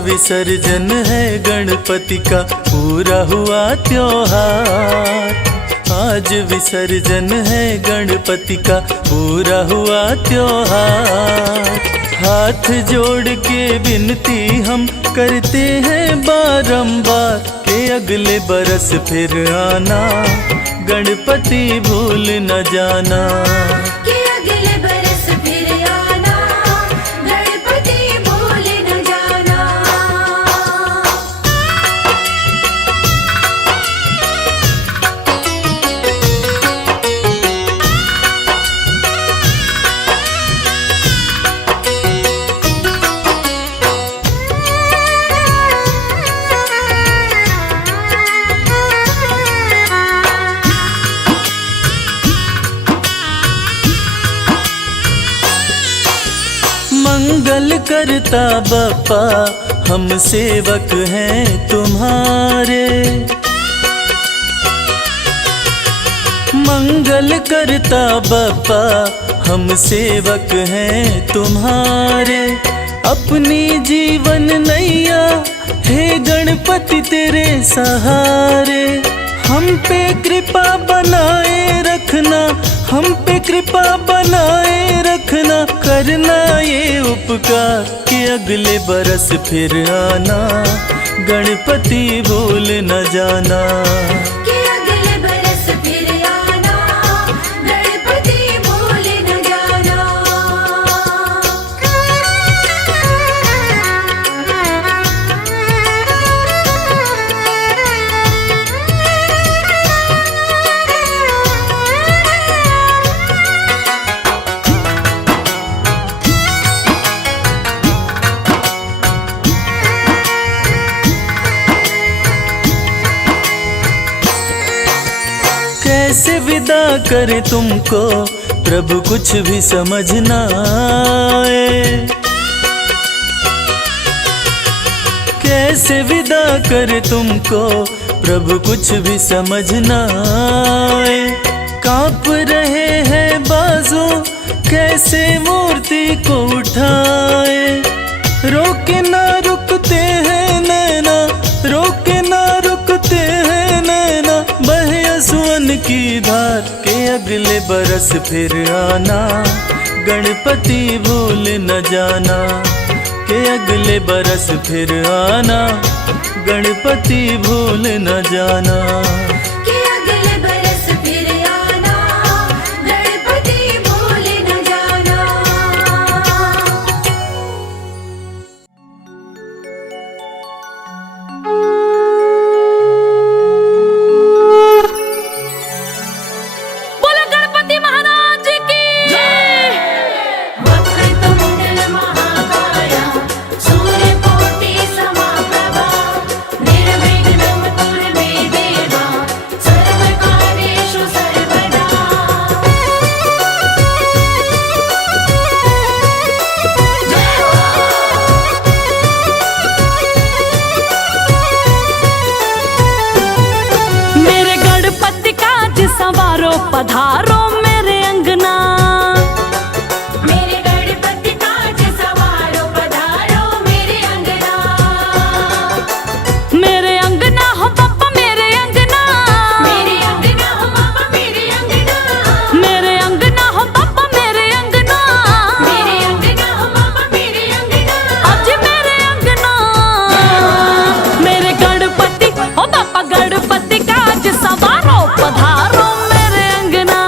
विसर्जन है गणपति का, पूरा हुआ त्योहार। आज विसर्जन है गणपति का, पूरा हुआ त्योहार। हाथ जोड़ के विनती हम करते हैं बारंबार कि अगले बरस फिर आना, गणपति भूल न जाना। मंगल करता बप्पा हम सेवक हैं तुम्हारे। मंगल करता बप्पा हम सेवक हैं तुम्हारे। अपनी जीवन नैया हे गणपति तेरे सहारे। हम पे कृपा बनाए रखना, हम पे कृपा बनाए रखना। करना ये उपकार कि अगले बरस फिर आना, गणपति भूल न जाना। कैसे विदा करे तुमको प्रभु कुछ भी समझ ना आए। कैसे विदा करे तुमको प्रभु कुछ भी समझ ना आए। कांप रहे हैं बाजू कैसे मूर्ति को उठाए। रोके ना रुकते हैं नैना, रोके ना रुकते हैं नैना। बहे आंसुओं की धार के अगले बरस फिर आना, गणपति भूल न जाना। के अगले बरस फिर आना, गणपति भूल न जाना। पधारो मेरे अंगना, मेरे गणपति काज सवारो पधारो मेरे अंगना। मेरे अंगना हो पापा मेरे अंगना, मेरे अंगना हो पापा मेरे अंगना। मेरे अंगना हो पापा मेरे अंगना, मेरे अंगना हो पापा मेरे अंगना। आज मेरे अंगना मेरे गणपति हो पापा गणपति काज सवारो पधारो मेरे अंगना।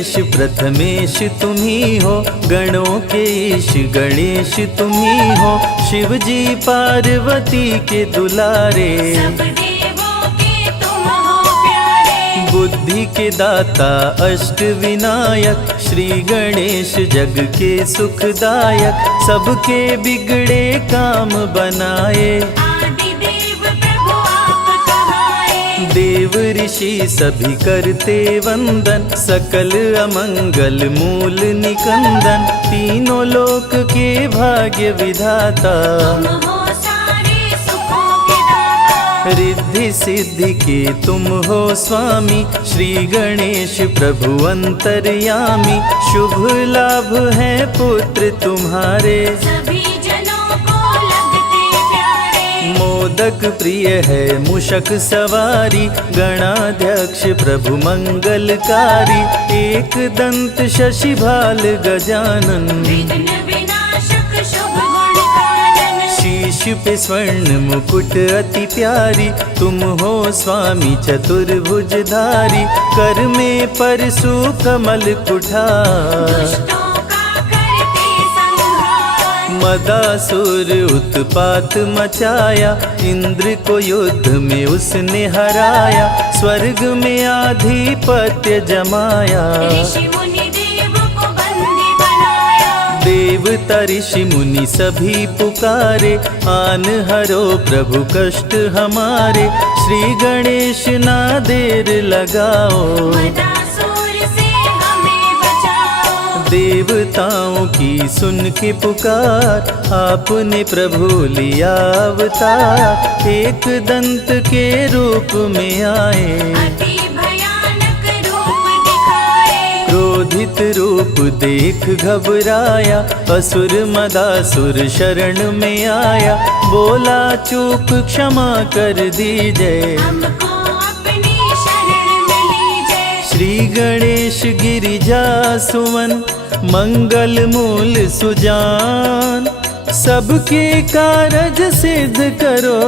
गणेश प्रथमेश तुम ही हो, गणों के ईश गणेश तुम ही हो, शिव जी पार्वती के दुलारे, सब देवों के तुम हो प्यारे। बुद्धि के दाता अष्ट विनायक, श्री गणेश जग के सुखदायक, सबके बिगड़े काम बनाए, आदि देव प्रभु आप कहाए। देव ऋषि सभी करते वंदन, सकल अमंगल मूल निकंदन, तीनों लोक के भाग्य विधाता, तुम हो सारे सुखों के दाता। रिद्धि सिद्धि के तुम हो स्वामी, श्री गणेश प्रभु अंतर्यामी, शुभ लाभ है पुत्र तुम्हारे, सभी जनों को लगते प्यारे। मोदक प्रिय है मूषक सवारी, गणाध्यक्ष प्रभु मंगलकारी, एक दंत शशि भाल गजानन, विघ्न विनाशक शुभ गुण गानन। शीश पे स्वर्ण मुकुट अति प्यारी, तुम हो स्वामी चतुर्भुजधारी, कर में परशु कमल कुठार, दुष्टों का करते संहार। मदासुर उत्पात मचाया, इंद्र को युद्ध में उसने हराया, स्वर्ग में आधिपत्य जमाया, ऋषि मुनि देव को बंदी बनाया। देवता ऋषि मुनि सभी पुकारे, आन हरो प्रभु कष्ट हमारे, श्री गणेश ना देर लगाओ, मदासुर से हमें बचाओ। देवताओं की सुन के पुकार, आपने प्रभु लिया अवतार, एक दंत के रूप में आए, अति भयानक रूप दिखाए। क्रोधित रूप देख घबराया, असुर मदासुर शरण में आया, बोला चूक क्षमा कर दीजिए, हमको अपनी शरण में लीजिए। श्री गणेश गिरिजा सुवन, मंगल मूल सुजान, सबके कारज सिद्ध करो,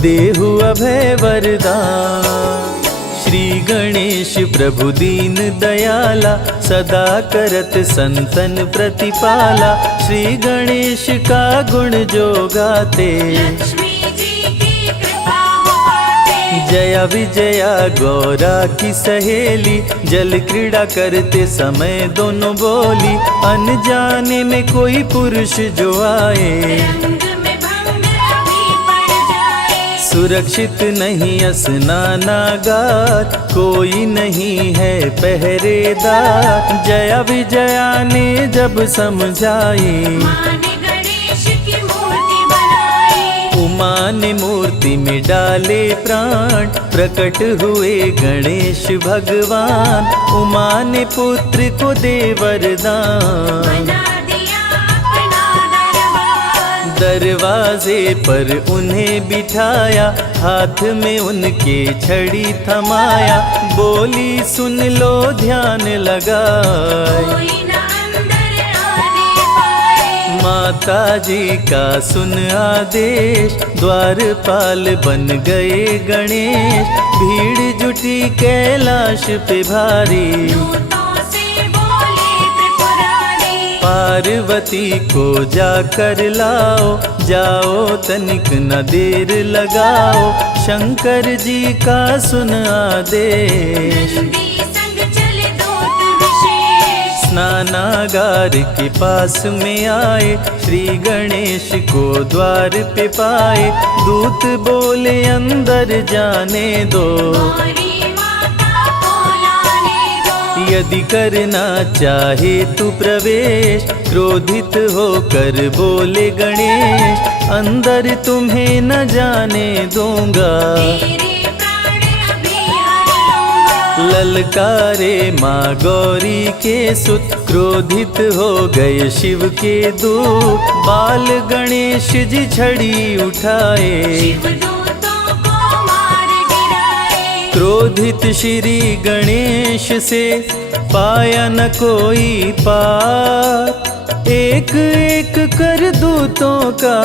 देहु अभय वरदान। श्री गणेश प्रभु दीन दयाला, सदा करत संतन प्रतिपाला, श्री गणेश का गुण जो गाते, लक्ष्मी जी की कृपा हो पाते। जया विजया गौरा की सहेली, जल क्रीड़ा करते समय दोनों बोली, अनजाने में कोई पुरुष जो आए, रंग में भंग अभी पड़ जाए। सुरक्षित नहीं स्नानागार, कोई नहीं है पहरेदार, जया विजया ने जब समझाई, माँ ने गणेश की मूर्ति बनाई। उमा ने मूर्ति में डाले प्राण, प्रकट हुए गणेश भगवान, उमा ने पुत्र को दे वरदान, बना दिया अपना दरबार। दरवाजे पर उन्हें बिठाया, हाथ में उनके छड़ी थमाया, बोली सुन लो ध्यान लगाए, कोई न अंदर आने पाए। माता जी का सुन आदेश, द्वारपाल बन गए गणेश, भीड़ जुटी कैलाश पे भारी, दूतों से बोले त्रिपुरारी। पार्वती को जाकर लाओ, जाओ तनिक न देर लगाओ, शंकर जी का सुन आदेश, नंदी संग चले दूत विशेष। स्नानागार के पास में आए, श्री गणेश को द्वार पे पाए, दूत बोले अंदर जाने दो, गौरी माता को लाने दो। यदि करना चाहे तू प्रवेश, क्रोधित होकर बोले गणेश, अंदर तुम्हें न जाने दूंगा, तेरे प्राण अभी हर लूंगा। ललकारे माँ गौरी के सुत, क्रोधित हो गए शिव के दूत, बाल गणेश जी छड़ी उठाए, शिव दूतों को मार गिराए। क्रोधित श्री गणेश से पाया न कोई पार, एक एक कर दूतों का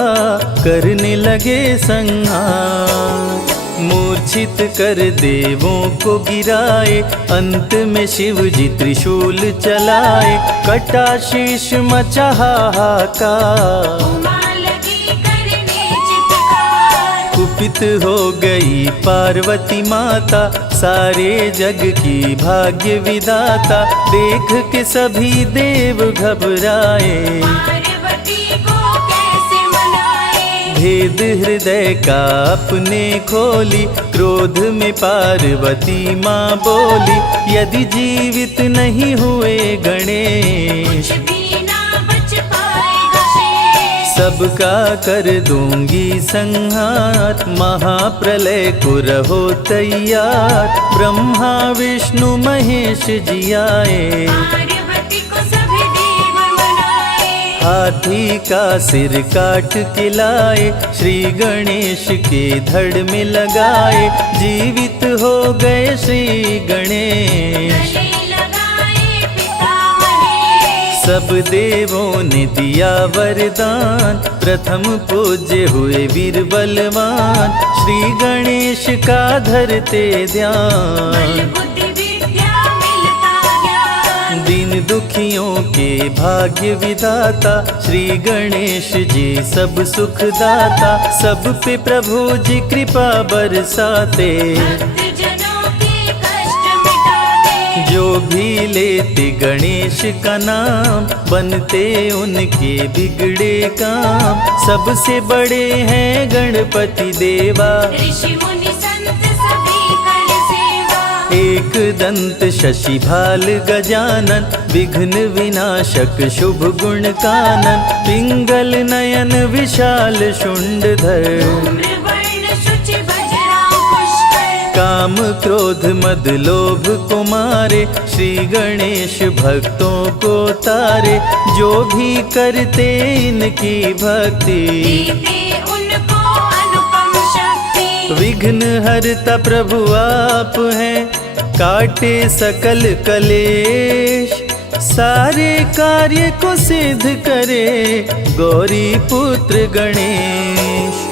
करने लगे संहार, मूर्छित कर देवों को गिराए, अंत में शिव जी त्रिशूल चलाए, कटा शीश मचा हाहाकार। उमा लगी करने चित्कार, कुपित हो गई पार्वती माता, सारे जग की भाग्य विधाता, देख के सभी देव घबराए। पार्वती को कैसे मनाए, भेद हृदय का अपने खोली, क्रोध में पार्वती माँ बोली, यदि जीवित नहीं हुए गणेश, कुछ भी ना बच पाएगा शेष। सबका कर दूंगी संहार, महाप्रलय को रहो तैयार। ब्रह्मा विष्णु महेश जी आए, पार्वती को सभी देव मनाए, हाथी का सिर काट के लाए, श्री गणेश के धड़ में लगाए, जीवित हो गए श्री गणेश। गले लगाए पिता महेश, सब देवों ने दिया वरदान, प्रथम पूज्य हुए वीर बलवान, श्री गणेश का धरते बल ध्यान। बुद्धि विद्या मिलता ज्ञान, दीन दुखियों के भाग्य विधाता, श्री गणेश जी सब सुख दाता, सब पे प्रभु जी कृपा बरसाते, भक्तजनों के कष्ट मिटाते। जो भी लेते गणेश का नाम, बनते उनके बिगड़े काम। सबसे बड़े हैं गणपति देवा, ऋषि मुनि संत सभी कर सेवा, एक दंत शशि भाल गजानन, विघ्न विनाशक शुभ गुण कानन, पिंगल नयन विशाल शुंडधर, धूम्रवर्ण शुचि वज्रांकुश पुष्कर, काम क्रोध मद लोभ को मारे, श्री गणेश भक्तों को तारे, जो भी करते इनकी भक्ति, देते उनको अनुपम शक्ति। विघ्न हरता प्रभु आप हैं, काटे सकल कलेश, सारे कार्य को सिद्ध करे, गौरी पुत्र गणेश।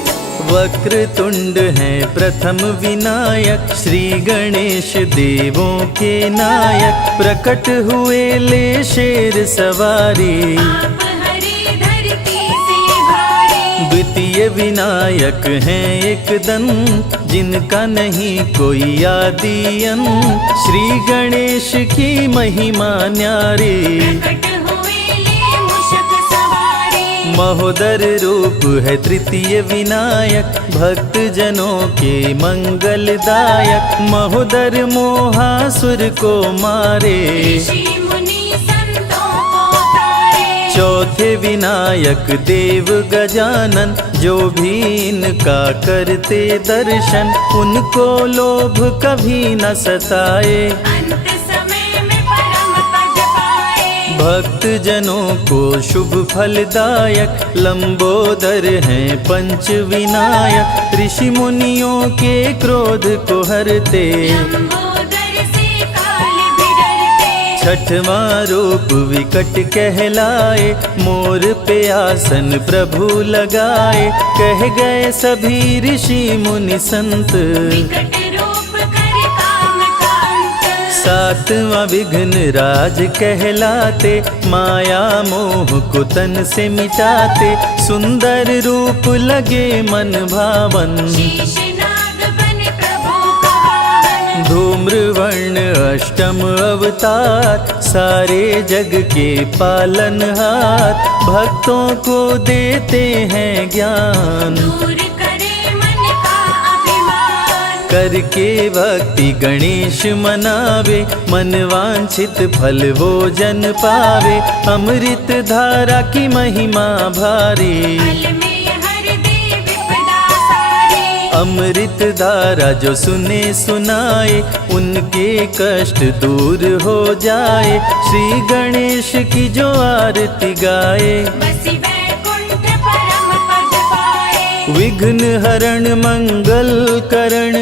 वक्र तुंड हैं प्रथम विनायक, श्री गणेश देवों के नायक, प्रकट हुए ले शेर सवारी, आप हरे धरती से भारी, द्वितीय विनायक हैं एक दंत, जिनका नहीं कोई आदि अंत, श्री गणेश की महिमा न्यारी। प्रकट हुए ले मूषक सवारी, महोदर रूप है तृतीय विनायक, भक्त जनों के मंगलदायक, महोदर मोहासुर को मारे, ऋषि मुनि संतों को तारे। चौथे विनायक देव गजानन, जो भी इनका करते दर्शन, उनको लोभ कभी न सताए, अंत समय में परम पद पाए। भक्त जनों को शुभ फलदायक, लंबोदर हैं पंच विनायक, ऋषि मुनियों के क्रोध को हरते, लंबोदर से काल भी डरते। छठवां रूप विकट कहलाए, मोर पे आसन प्रभु लगाए, कह गए सभी ऋषि मुनि संत, विकट रूप कर काम का अंत। सातवां विघ्न राज कहलाते, माया मोह को तन से मिटाते, सुंदर रूप लगे मन भावन, शेषनाग बने प्रभु का वाहन। धूम्रवर्ण अष्टम अवतार, सारे जग के पालनहार, भक्तों को देते हैं ज्ञान, दूर करे मन का अभिमान। करके भक्ति गणेश मनावे, मन वांछित फल वो जन पावे, अमृत धारा की महिमा भारी, फल में हर दे विपदा सारी। अमृत धारा जो सुने सुनाए, उनके कष्ट दूर हो जाए, श्री गणेश की जो आरती गाए, बसी वैकुंठ परम पद पाए। विघ्न हरण मंगल करण,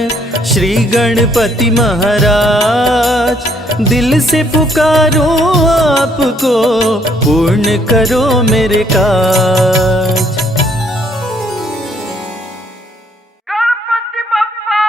श्री गणपति महाराज, दिल से पुकारो आपको, पूर्ण करो मेरे काज। गणपति बप्पा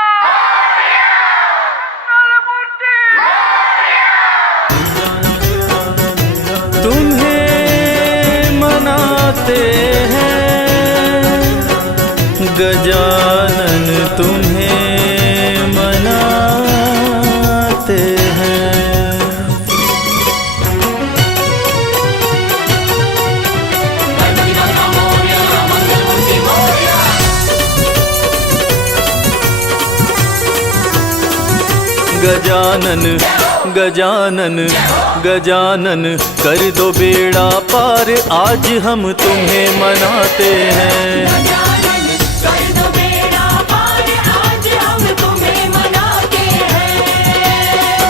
गजानन तुम्हें मनाते हैं। गजानन गजानन गजानन कर दो बेड़ा पार, आज हम तुम्हें मनाते हैं। गजानन कर दो बेड़ा पार, आज हम तुम्हें मनाते हैं।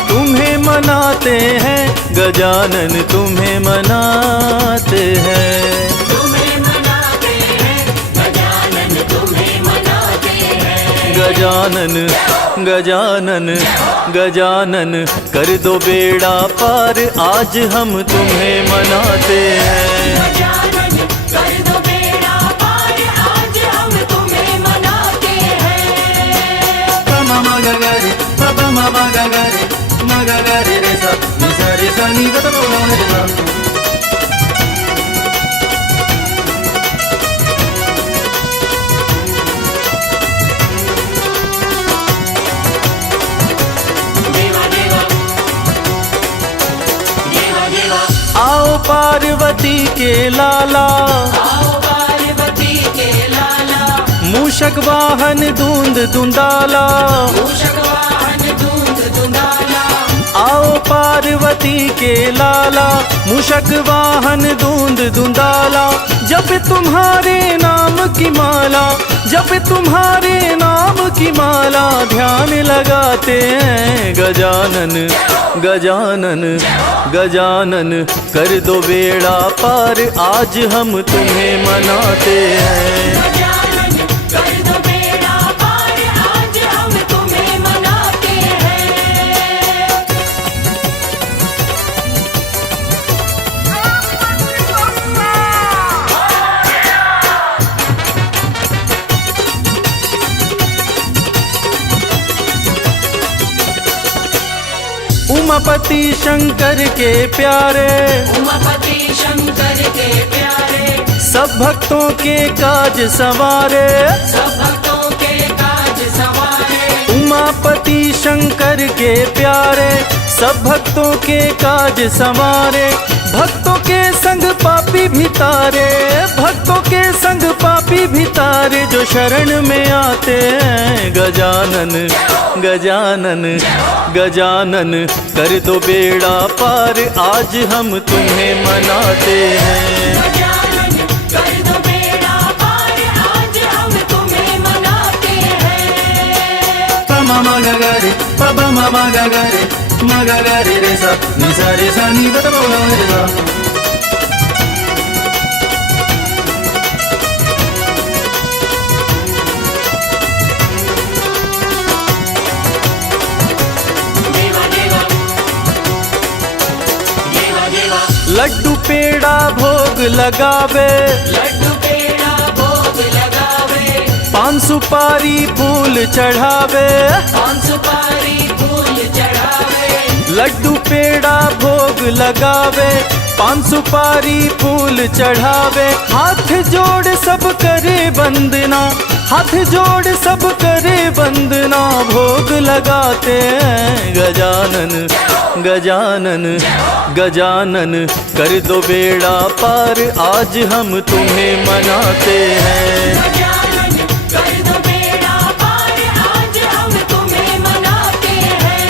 तुम्हें मनाते हैं गजानन, तुम्हें मनाते हैं। तुम्हें मनाते हैं गजानन, तुम्हें मनाते हैं। गजानन गजानन गजानन कर दो बेड़ा पार, आज हम तुम्हें मनाते हैं। गजानन कर दो बेड़ा पार, आज हम तुम्हें मनाते हैं। पमा मगा गा रे, पमा मगा गा रे, मगा गा रे रे सा, नि सा रे सा नि गा ता गा रे सा। आओ पार्वती के लाला, आओ पार्वती के लाला, मूषक वाहन धूंध धुंधाला। मूषक वाहन धूंध धुंधाला। आओ पार्वती के लाला, मूषक वाहन धूंध धुंधाला। जब तुम्हारे नाम की माला, जब तुम्हारे नाम की माला, ध्यान लगाते हैं। गजानन गजानन गजानन कर दो बेड़ा पार, आज हम तुम्हें मनाते हैं। गजानन कर दो बेड़ा पार, आज हम तुम्हें मनाते हैं। उमापति शंकर के प्यारे, उमापति शंकर के प्यारे, सब भक्तों के काज संवारे। सब भक्तों के काज संवारे। उमापति शंकर के प्यारे, सब भक्तों के काज संवारे। भक्तों के संग पापी भी तारे, भक्तों के संग पापी भी तारे, जो शरण में आते हैं। गजानन गजानन गजानन कर दो बेड़ा पार, आज हम तुम्हें मनाते हैं। गजानन कर दो बेड़ा पार, आज हम तुम्हें मनाते हैं। पमा मगा गा रे, पमा मगा गा रे, मगा गा रे रे सा, नि सा रे सा नि गा ता गा रे सा। लड्डू पेड़ा भोग लगावे, लड्डू पेड़ा भोग लगावे। पान सुपारी फूल चढ़ावे। पान सुपारी फूल चढ़ावे। लड्डू पेड़ा भोग लगावे, पान सुपारी फूल चढ़ावे। हाथ जोड़ सब करे वंदना, हाथ जोड़ सब करे वंदना, भोग लगाते हैं। गजानन गजानन गजानन कर दो बेड़ा पार, आज हम तुम्हें मनाते हैं। गजानन कर दो बेड़ा पार, आज हम तुम्हें मनाते हैं।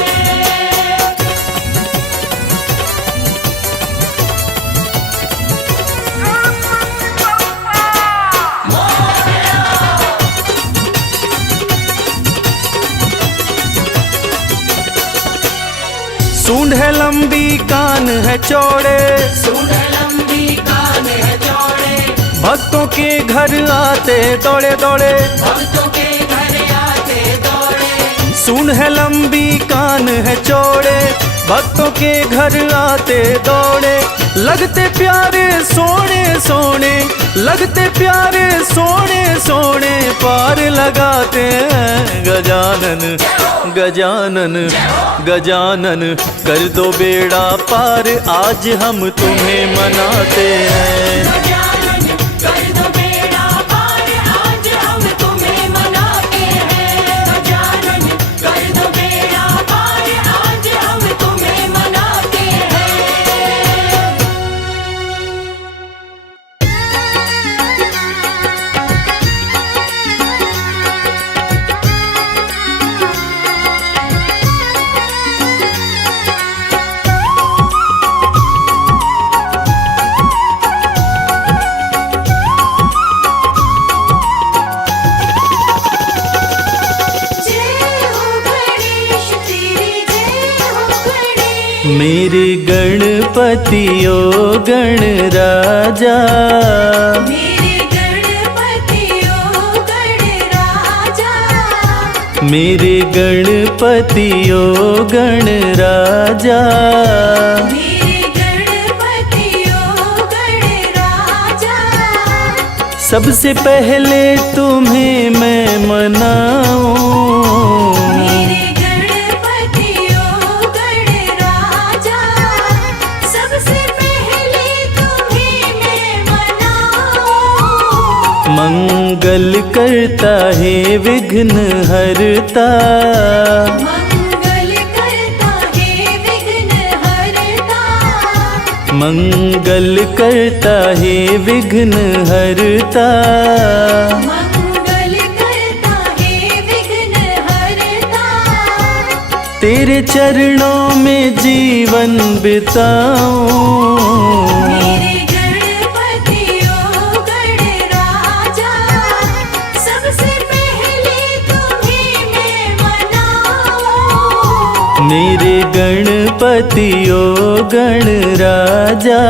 सूंड है लंबी कान है चौड़े, सूंड लंबी कान है चौड़े, भक्तों के घर आते दौड़े दौड़े। भक्तों के घर आते दौड़े। सूंड है लंबी कान है चौड़े, भक्तों के घर आते दौड़े। लगते प्यारे सोने सोने, लगते प्यारे सोने सोने, पार लगाते हैं। गजानन गजानन गजानन कर दो बेड़ा पार, आज हम तुम्हें मनाते हैं। गजानन कर दो बेड़ा पार, आज हम तुम्हें मेरे गणपति ओ गणराजा, मेरे गणपति ओ गणराजा, मेरे गणपति ओ गणराजा। मेरे गणपति ओ गणराजा। सबसे पहले तुम्हें मैं मनाऊं, मेरे गणपति ओ गणराजा, सबसे पहले तुम्हें मैं मनाऊं। मंगल करता है विघ्न हरता, मंगल करता है विघ्न हरता, मंगल करता है विघ्न हरता। मंगल करता है विघ्न हरता। तेरे चरणों में जीवन बिताऊं, मेरे गणपति ओ गणराजा, सबसे पहले तुम्हें मैं मनाऊं। मेरे गणपति ओ गणराजा।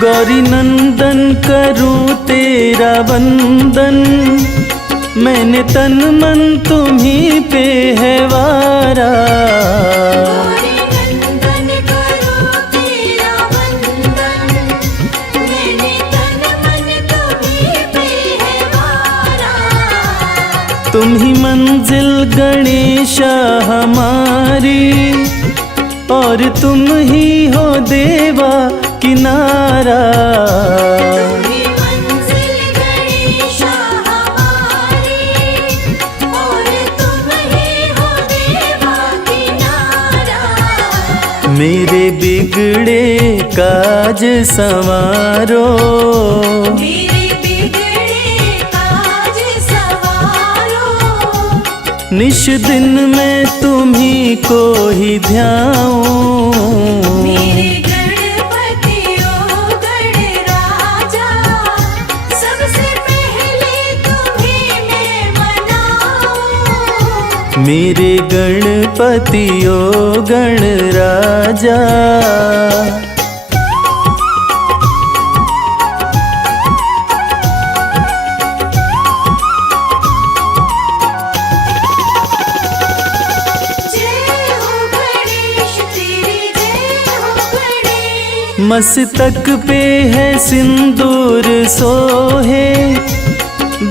गौरी नंदन करूं तेरा वंदन, मैंने तन मन तुम्हीं पे है वारा। गौरी नंदन करूं तेरा वंदन, मैंने तन मन तुम्हीं पे है वारा। तुम ही मंजिल गणेशा हमारी, और तुम ही हो देवा किनारा। तुम्ही मंजिल गणेशा हमारी, और तुम ही हो देवा किनारा। मेरे बिगड़े काज संवारो, मेरे बिगड़े काज सवारो। निश दिन मैं तुम्ही को ही ध्याऊं। मेरे गणपति ओ गणराजा, सबसे पहले तुम्हें मैं मनाऊं। मेरे गणपति ओ गणराजा। जय हो गणेश तेरी जय हो गणेश। मस्तक पे है सिंदूर सोहे,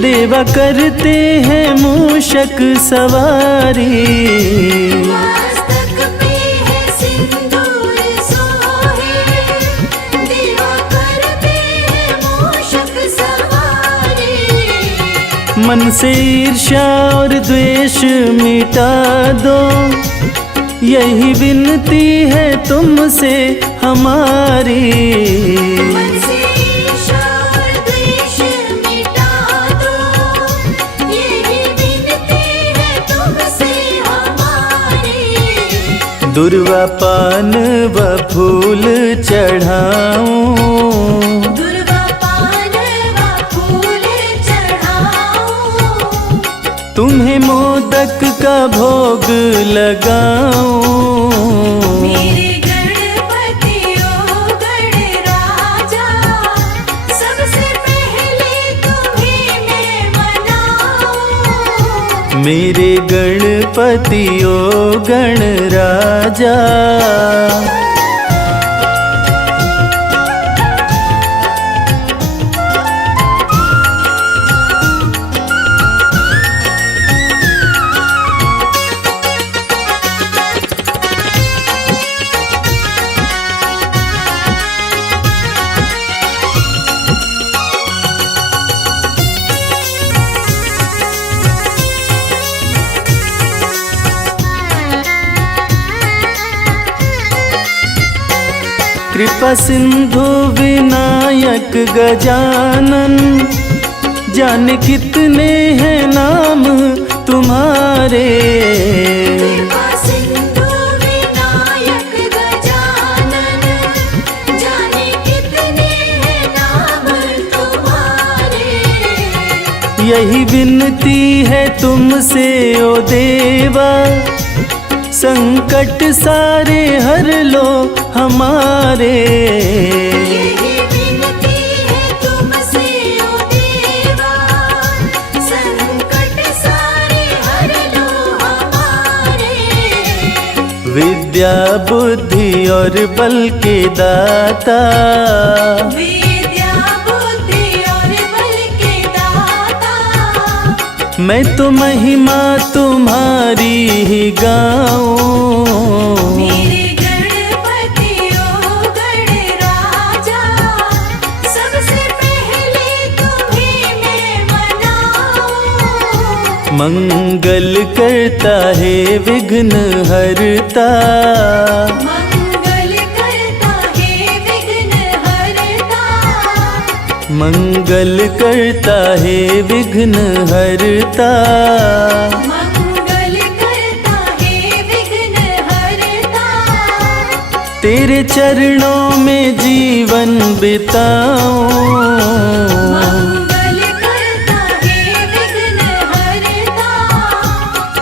देवा करते हैं मूषक सवारी। मस्तक पे है सिंदूर सोहे, देवा करते हैं मूषक सवारी। मन से ईर्ष्या और द्वेष मिटा दो, यही विनती है तुमसे हमारी। मन से ईर्ष्या और द्वेष मिटा दो, यही विनती है तुमसे हमारी। दुर्वा पान व फूल चढ़ाऊं, दुर्वा पान व फूल चढ़ाऊं। तुम्हें मोदक का भोग लगाऊं। मेरे गणपति ओ गणराजा, सबसे पहले तुम्हें मैं मनाऊं। मेरे गणपति ओ गणराजा। कृपा सिंधु विनायक गजानन, जाने कितने हैं नाम तुम्हारे। कृपा सिंधु विनायक गजानन, जाने कितने हैं नाम तुम्हारे। यही विनती है तुमसे ओ देवा, संकट सारे हर लो हमारे। यही विनती है तुमसे ओ देवा, संकट सारे हर लो हमारे। विद्या बुद्धि और बल के दाता, विद्या बुद्धि और बल के दाता, मैं तो महिमा तुम्हारी ही गाऊं। मेरे गणपति ओ गणराजा, सबसे पहले तुम्हें मैं मनाऊं। मंगल करता है विघ्न हरता, मंगल करता है विघ्न हरता, मंगल करता है विघ्न हरता। मंगल करता है विघ्न हरता। तेरे चरणों में जीवन बिताऊं। मंगल करता है विघ्न हरता,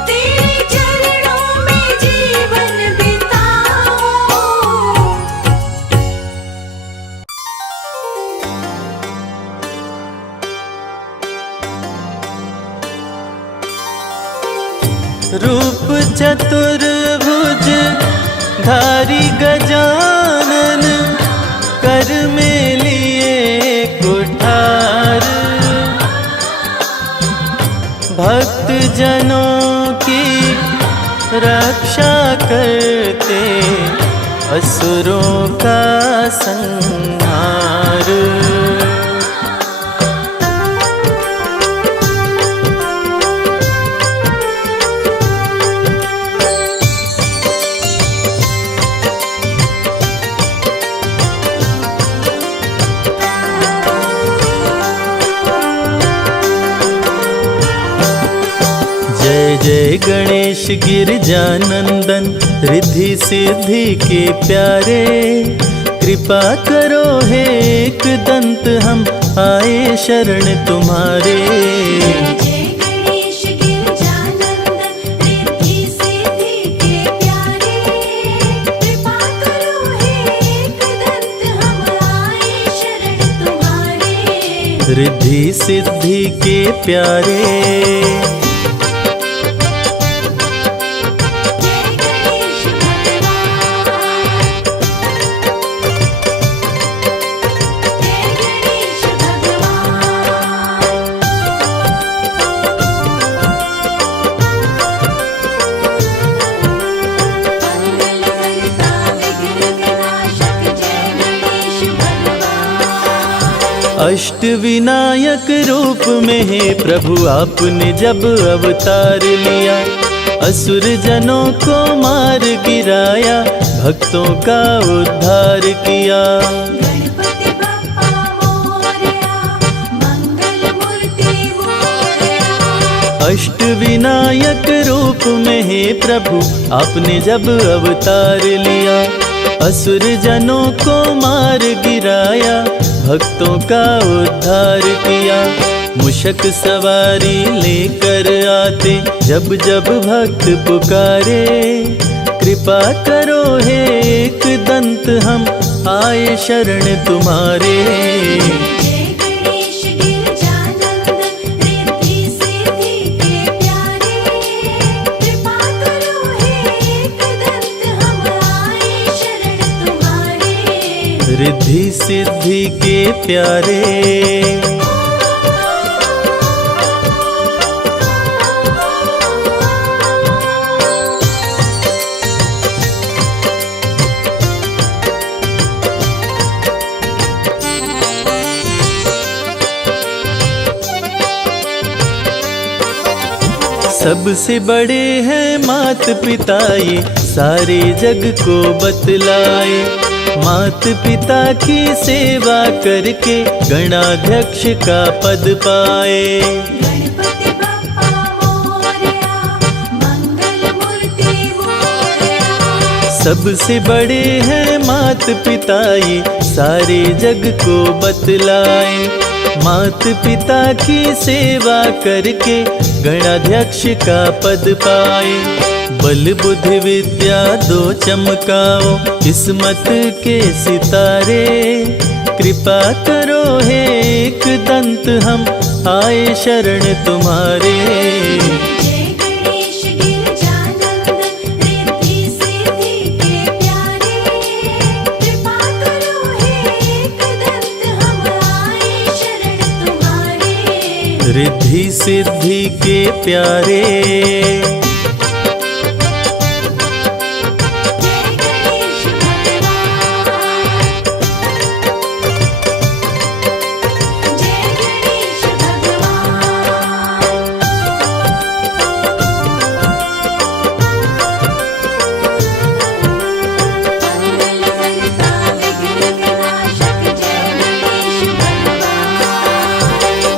तेरे चरणों में जीवन बिताऊं। रूप चतुर्भुज धारी गजानन, कर में लिए कुठार। भक्त जनों की रक्षा करते, असुरों का संहार। जय जय गणेश गिरजानंदन, रिद्धि सिद्धि के प्यारे। कृपा करो हे एक दंत, हम आए शरण तुम्हारे। जय गणेश गिरजानंदन, रिद्धि सिद्धि के प्यारे। कृपा करो हे एकदंत, हम आए शरण तुम्हारे। रिद्धि सिद्धि के प्यारे। जय गणेश भगवान, जय गणेश भगवान। मंगल करता विघ्न विनाशक, जय गणेश भगवान। अष्ट विनायक रूप में है प्रभु आपने जब अवतार लिया। असुर जनों को मार गिराया, भक्तों का उद्धार किया। गणपति बप्पा मोरया, मंगल मूर्ति मोरया। अष्ट विनायक रूप में है प्रभु आपने जब अवतार लिया। असुर जनों को मार गिराया, भक्तों का उद्धार किया। मुशक सवारी लेकर आते, जब जब भक्त पुकारे। कृपा करो हे एक दंत, हम आए शरण तुम्हारे। जय गणेश गिरजानंदन, रिद्धि सिद्धि के प्यारे। कृपा करो हे एकदंत, हम आए शरण तुम्हारे। रिद्धि सिद्धि के प्यारे। सबसे बड़े हैं मात पिता, ये सारे जग को बतलाए। मात पिता की सेवा करके गणाध्यक्ष का पद पाए। गणपति बप्पा मोरया, मंगल मूर्ति मोरया। सबसे बड़े हैं मात पिता ये सारे जग को बतलाए। मात पिता की सेवा करके गणाध्यक्ष का पद पाए। बल बुद्धि विद्या दो चमकाओ किस्मत के सितारे। कृपा करो हे एक दंत हम आए शरण तुम्हारे। जय गणेश गिरजानंदन, रिद्धि सिद्धि के प्यारे। कृपा करो हे एक दंत हम आए शरण तुम्हारे। रिद्धि सिद्धि के प्यारे।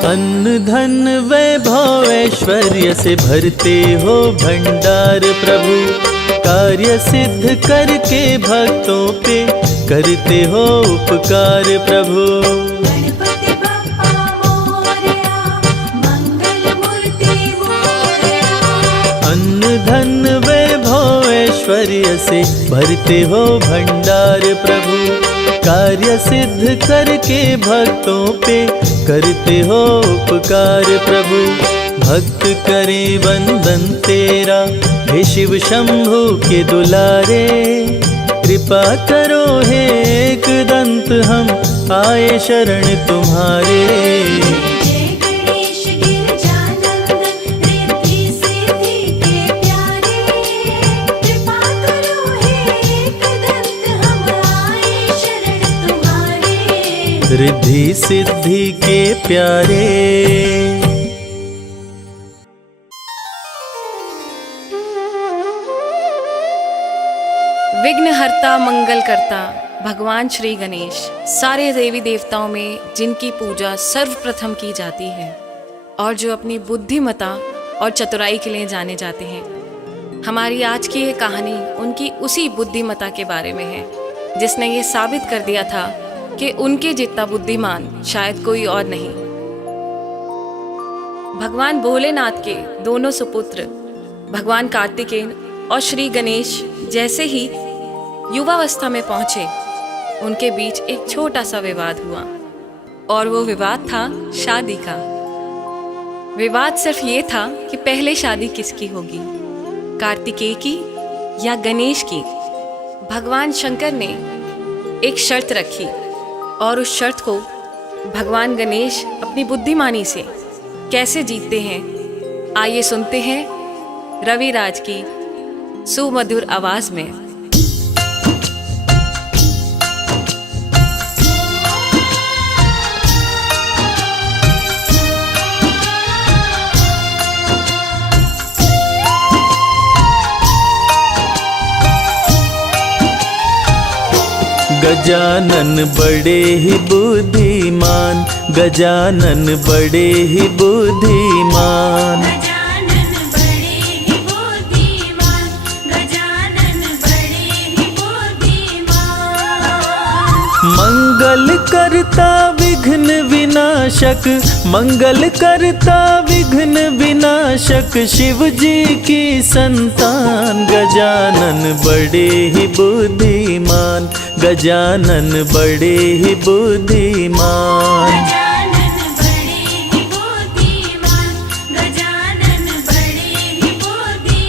अन्न धन वैभव ऐश्वर्य से भरते हो भंडार प्रभु। कार्य सिद्ध करके भक्तों पे करते हो उपकार प्रभु। गणपति बप्पा मोरया, मंगल मूर्ति मोरया। अन्न धन वैभव ऐश्वर्य से भरते हो भंडार प्रभु। कार्य सिद्ध करके भक्तों पे करते हो उपकार प्रभु। भक्त करे वंदन तेरा हे शिव शंभु के दुलारे। कृपा करो हे एक दंत हम आए शरण तुम्हारे। जय गणेश गिरजानंदन, रिद्धि सिद्धि के प्यारे। कृपा करो हे एक दंत हम आए शरण तुम्हारे। रिद्धि सिद्धि के प्यारे। विघ्नहर्ता मंगल करता भगवान श्री गणेश सारे देवी देवताओं में जिनकी पूजा सर्वप्रथम की जाती है और जो अपनी बुद्धिमता और चतुराई के लिए जाने जाते हैं। हमारी आज की ये कहानी उनकी उसी बुद्धिमता के बारे में है जिसने ये साबित कर दिया था कि उनके जितना बुद्धिमान शायद कोई और नहीं। भगवान भोलेनाथ के दोनों सुपुत्र भगवान कार्तिकेय और श्री गणेश जैसे ही युवावस्था में पहुंचे, उनके बीच एक छोटा सा विवाद हुआ और वो विवाद था शादी का। विवाद सिर्फ ये था कि पहले शादी किसकी होगी, कार्तिकेय की या गणेश की। भगवान शंकर ने एक शर्त रखी और उस शर्त को भगवान गणेश अपनी बुद्धिमानी से कैसे जीतते हैं, आइए सुनते हैं रविराज की सुमधुर आवाज में। गजानन बड़े ही बुद्धिमान, गजानन बड़े ही बुद्धिमान। गजानन बड़े ही बुद्धिमान, गजानन बड़े ही बुद्धिमान। मंगल करता विघ्न विनाशक, मंगल करता विघ्न विनाशक, शिव जी की संतान। गजानन बड़े ही बुद्धिमान, गजानन बड़े ही बुद्धिमान। गजानन बड़े ही बुद्धिमान, गजानन बड़े ही बुद्धिमान।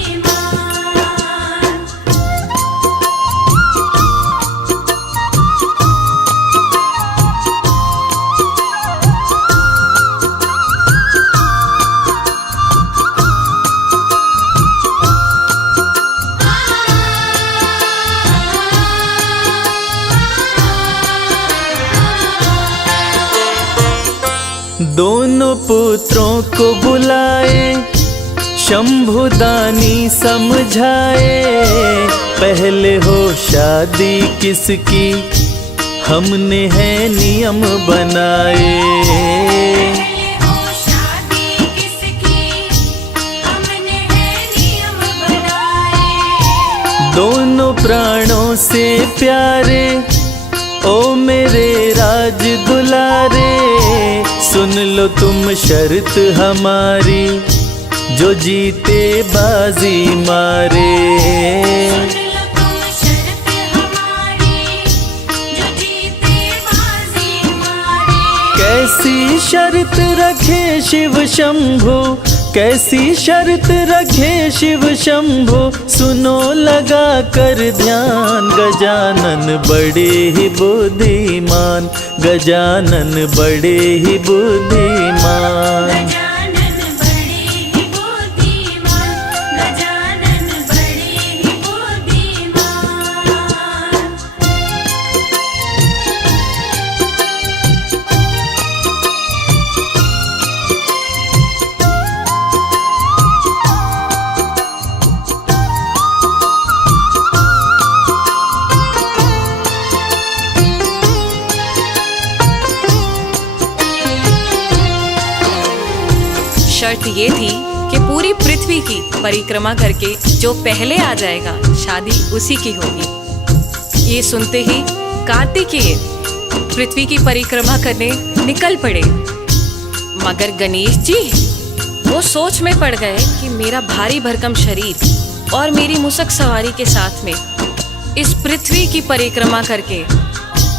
दोनों पुत्रों को बुलाए, शंभुदानी समझाए। पहले हो शादी किसकी, हमने है नियम बनाए। पहले हो शादी किसकी, हमने है नियम बनाए। दोनों प्राणों से प्यारे, ओ मेरे राज दुलारे, सुन लो तुम शर्त हमारी, जो जीते बाजी मारे। सुन लो तुम शर्त हमारी, जो जीते बाजी मारे। कैसी शर्त रखे शिव शंभो, कैसी शर्त रखे शिव शंभो, सुनो लगा कर ध्यान। गजानन बड़े ही बुद्धिमान, गजानन बड़े ही बुद्धिमान। गजानन बड़े ही बुद्धिमान, गजानन बड़े ही बुद्धिमान। शर्त ये थी कि पूरी पृथ्वी की परिक्रमा करके जो पहले आ जाएगा शादी उसी की होगी। ये सुनते ही कार्तिकेय पृथ्वी की परिक्रमा करने निकल पड़े, मगर गणेश जी वो सोच में पड़ गए कि मेरा भारी भरकम शरीर और मेरी मुसक सवारी के साथ में इस पृथ्वी की परिक्रमा करके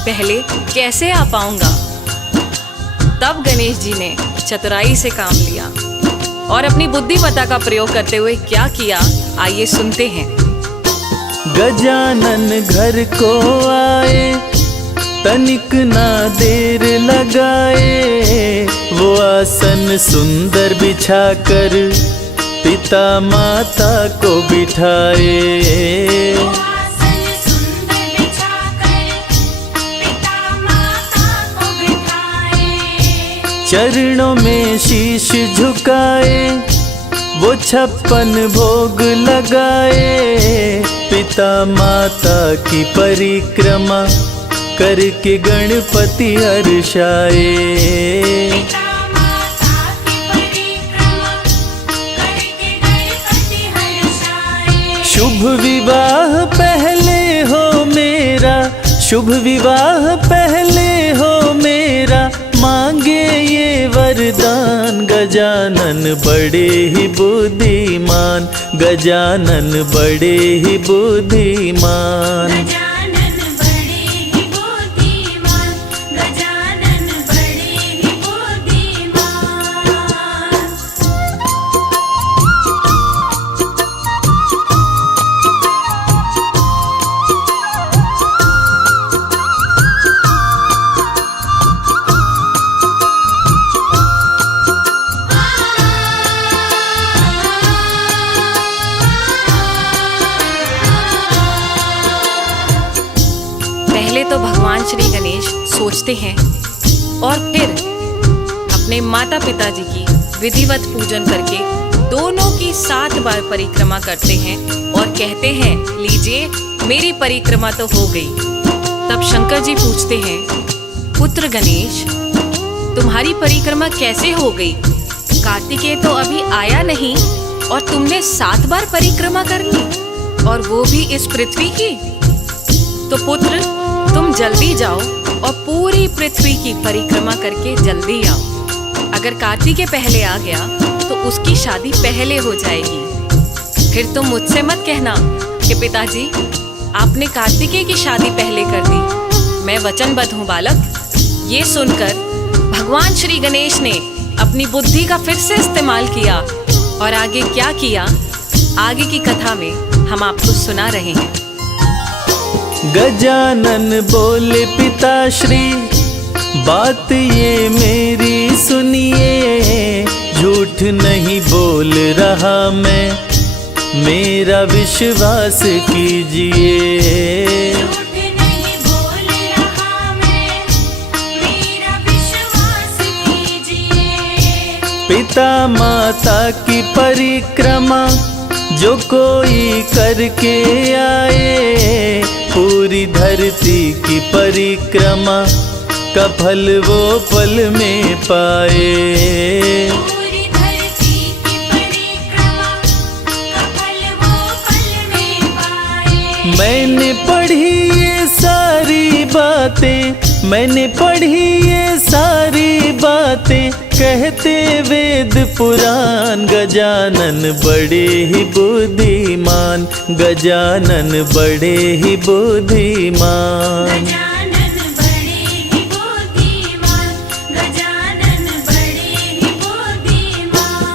पहले कैसे आ पाऊंगा। तब गणेश जी ने चतुराई से काम लिया और अपनी बुद्धिमत्ता का प्रयोग करते हुए क्या किया, आइए सुनते हैं। गजानन घर को आए, तनिक ना देर लगाए, वो आसन सुंदर बिछाकर पिता माता को बिठाए। आसन सुंदर बिछाकर पिता माता को बिठाए। चरणों में शीश झुकाए, वो 56 भोग लगाए, पिता माता की परिक्रमा करके गणपति हर्षाए। पिता माता की परिक्रमा करके गणपति हर्षाए। शुभ विवाह पहले हो मेरा, शुभ विवाह पहले हो मेरा, मांगे ये वरदान। गजानन बड़े ही बुद्धिमान, गजानन बड़े ही बुद्धिमान। गजानन बड़े ही बुद्धिमान, गजानन बड़े ही बुद्धिमान। पहले तो भगवान श्री गणेश सोचते हैं और फिर अपने माता पिता जी की विधिवत पूजन करके दोनों की 7 बार परिक्रमा करते हैं और कहते हैं, लीजिए मेरी परिक्रमा तो हो गई। तब शंकर जी पूछते हैं, पुत्र गणेश तुम्हारी परिक्रमा कैसे हो गई? कार्तिकेय तो अभी आया नहीं और तुमने 7 बार परिक्रमा कर ली, और वो भी इस पृथ्वी की। तो पुत्र तुम जल्दी जाओ और पूरी पृथ्वी की परिक्रमा करके जल्दी आओ। अगर कार्तिकेय पहले आ गया तो उसकी शादी पहले हो जाएगी। फिर तुम मुझसे मत कहना कि पिताजी आपने कार्तिकेय की शादी पहले कर दी। मैं वचनबद्ध हूँ बालक। ये सुनकर भगवान श्री गणेश ने अपनी बुद्धि का फिर से इस्तेमाल किया और आगे क्या किया, आगे की कथा में हम आपको सुना रहे हैं। गजानन बोले पिताश्री, बात ये मेरी सुनिए, झूठ नहीं बोल रहा मैं, मेरा विश्वास कीजिए। झूठ नहीं बोल रहा मैं, मेरा विश्वास कीजिए। पिता माता की परिक्रमा जो कोई करके आए पूरी धरती की परिक्रमा का फल वो पल में पाए। पूरी धरती की परिक्रमा का फल वो पल में पाए। मैंने पढ़ी ये सारी बातें, मैंने पढ़ी ये सारी बातें, कहते वेद पुराण गजानन बड़े ही बुद्धिमान, गजानन बड़े ही बुद्धिमान। गजानन बड़े ही बुद्धिमान, गजानन बड़े ही बुद्धिमान।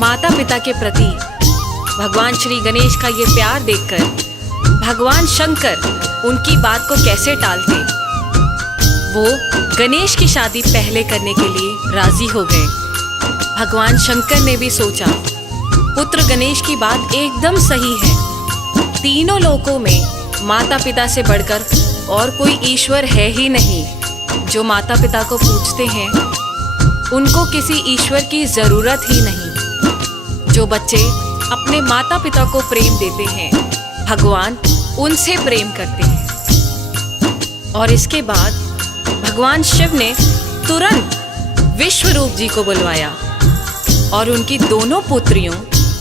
माता पिता के प्रति भगवान श्री गणेश का ये प्यार देखकर भगवान शंकर उनकी बात को कैसे टालते। वो गणेश की शादी पहले करने के लिए राजी हो गए। भगवान शंकर ने भी सोचा पुत्र गणेश की बात एकदम सही है। तीनों लोकों में माता पिता से बढ़कर और कोई ईश्वर है ही नहीं। जो माता पिता को पूजते हैं उनको किसी ईश्वर की जरूरत ही नहीं। जो बच्चे अपने माता पिता को प्रेम देते हैं भगवान उनसे प्रेम करते हैं। और इसके बाद भगवान शिव ने तुरंत विश्वरूप जी को बुलवाया और उनकी दोनों पुत्रियों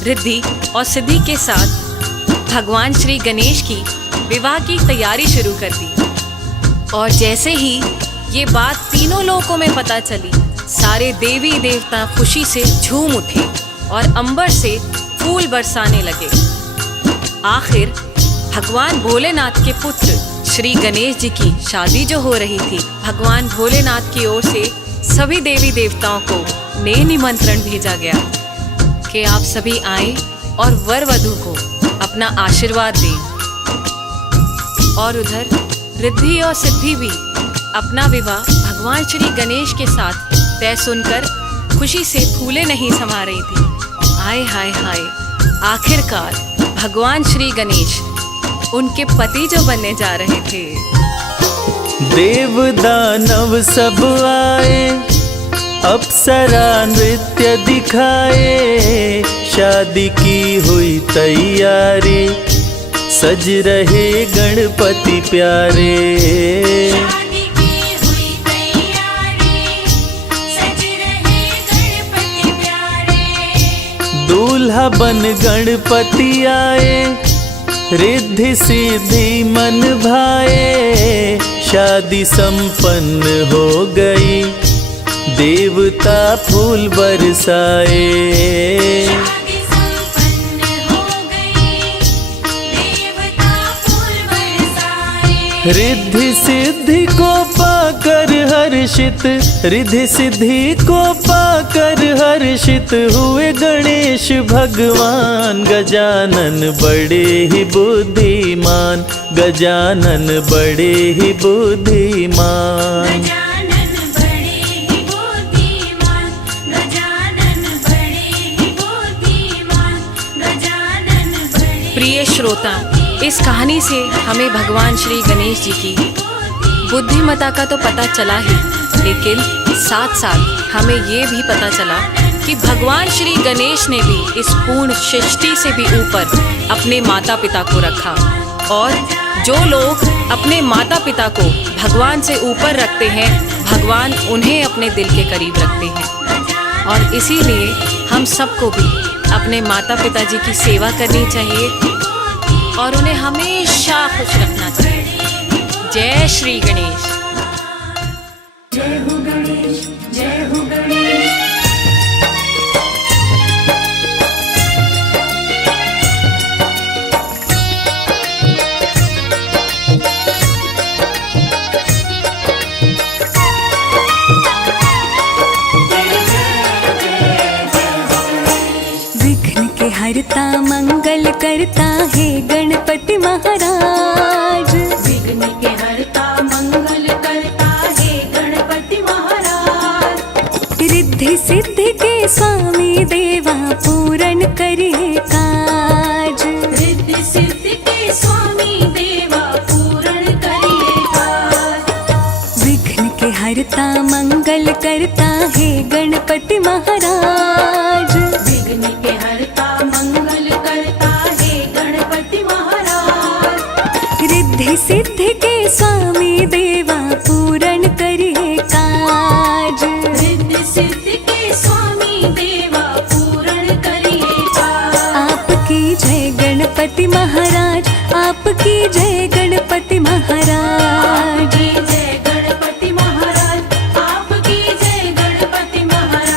रिद्धि और सिद्धि के साथ भगवान श्री गणेश की विवाह की तैयारी शुरू कर दी। और जैसे ही ये बात तीनों लोकों में पता चली, सारे देवी देवता खुशी से झूम उठे और अंबर से फूल बरसाने लगे। आखिर भगवान भोलेनाथ के पुत्र श्री गणेश जी की शादी जो हो रही थी, भगवान भोलेनाथ की ओर से सभी देवी देवताओं को नेह निमंत्रण भेजा गया कि आप सभी आए और वर वधू को अपना आशीर्वाद दें। और उधर रिद्धि और सिद्धि भी अपना विवाह भगवान श्री गणेश के साथ तय सुनकर खुशी से फूले नहीं समा रही थी। हाय हाय हाय, आखिरकार भगवान श्री गणेश उनके पति जो बनने जा रहे थे। देव दानव सब आए, अप्सरा नृत्य दिखाए, शादी की हुई तैयारी, सज रहे गणपति प्यारे। शादी की हुई तैयारी, सज रहे गणपति प्यारे। दूल्हा बन गणपति आए, रिद्धि सिद्धि मन भाए, शादी संपन्न हो गई, देवता फूल बरसाए। शादी संपन्न हो गई, देवता फूल बरसाए। रिद्धि सिद्धि को पाकर हर्षित, रिद्धि सिद्धि को पाकर हर्षित हुए गणेश भगवान। गजानन बड़े ही बुद्धिमान, गजानन बड़े ही बुद्धिमान। गजानन बड़े ही बुद्धिमान, गजानन बड़े ही बुद्धिमान, गजानन बड़े। प्रिय श्रोता, इस कहानी से हमें भगवान श्री गणेश जी की बुद्धिमत्ता का तो पता चला ही, लेकिन साथ साथ हमें ये भी पता चला कि भगवान श्री गणेश ने भी इस पूर्ण सृष्टि से भी ऊपर अपने माता पिता को रखा। और जो लोग अपने माता पिता को भगवान से ऊपर रखते हैं, भगवान उन्हें अपने दिल के करीब रखते हैं। और इसीलिए हम सबको भी अपने माता पिता जी की सेवा करनी चाहिए और उन्हें हमेशा खुश रखना चाहिए। जय श्री गणेश। जय हो गणेश, जय हो गणेश। विघ्न के हरता मंगल करता है गणपति महाराज। विघ्न के हरता मंगल करता मंगल करता है गणपति महाराज। विघ्न के हरता मंगल करता है गणपति महाराज। रिद्धि सिद्धि के स्वामी देवा पूरण करिए काज। रिद्धि सिद्धि के स्वामी देवा पूरण करिए काज। आपकी जय गणपति महाराज, आपकी जय गणपति महाराज। आपकी जय गणपति महाराज, आपकी जय गणपति महाराज।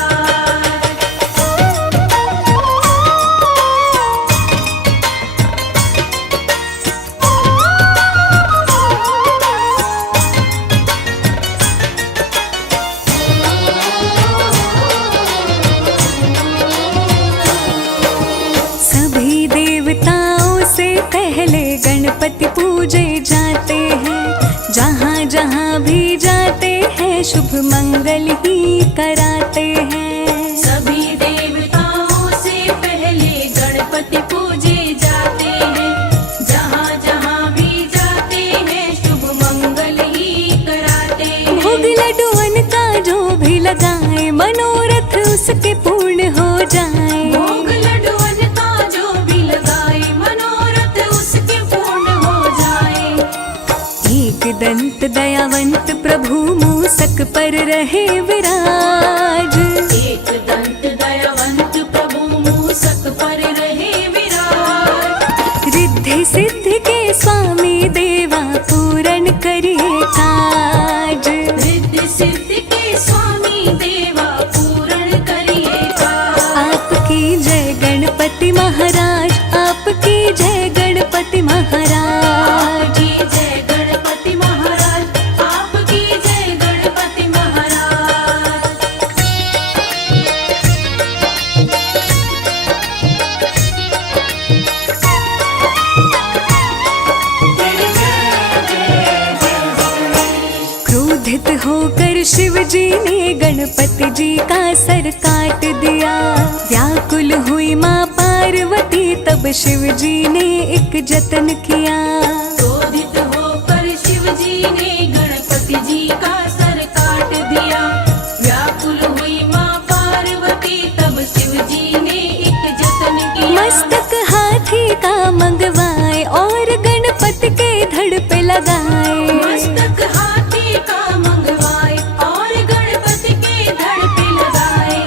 सभी देवताओं से पहले गणपति पूजे जाते हैं। जहाँ जहाँ भी जाते हैं शुभ मंगल ही कराते हैं। सभी देवताओं से पहले गणपति पूजे जाते हैं। जहाँ जहाँ भी जाते हैं शुभ मंगल ही कराते हैं। भोग लड्डुअन का जो भी लगाए मनोरथ उसके पूर्ण हो जाए। भोग लड्डुअन का जो भी लगाए मनोरथ उसके पूर्ण हो जाए। एक दंत दयावंत प्रभु मूसक पर रहे विराज। एक दंत दयावंत प्रभु मूसक पर रहे विराज। रिद्धि सिद्धि के स्वामी देवा पूरण करिए काज। रिद्धि सिद्धि के स्वामी देवा पूरण करिए काज। आपकी जय गणपति महाराज, आपकी जय गणपति महाराज। आपकी जय गणपति महाराज, आपकी जय गणपति महाराज। क्रोधित होकर शिव जी ने गणपति जी का सर काट दिया। व्याकुल हुई माँ पार्वती तब शिव जी ने एक जतन किया। क्रोधित होकर शिव जी ने गणपति जी का सर काट दिया। व्याकुल हुई माँ पार्वती तब शिव जी ने एक जतन किया। मस्तक हाथी का मंगवाए और गणपति के धड़ पे लगाए। मस्तक हाथी का मंगवाए और गणपति के धड़ पे लगाए।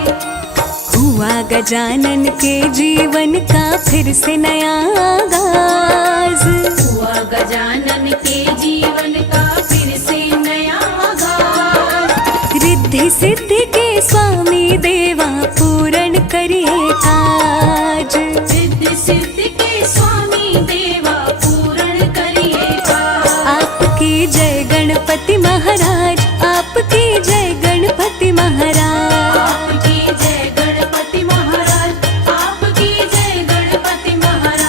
हुआ गजानन के जीवन का फिर से नया आगाज। हुआ गजानन के जीवन का फिर से नया आगाज। रिद्धि सिद्धि के स्वामी देवा पूरण करिए काज। रिद्धि सिद्धि के स्वामी देवा पूरण करिए काज। आपकी जय गणपति महाराज, आपकी जय गणपति महाराज। आपकी जय गणपति महाराज, आपकी जय गणपति महाराज।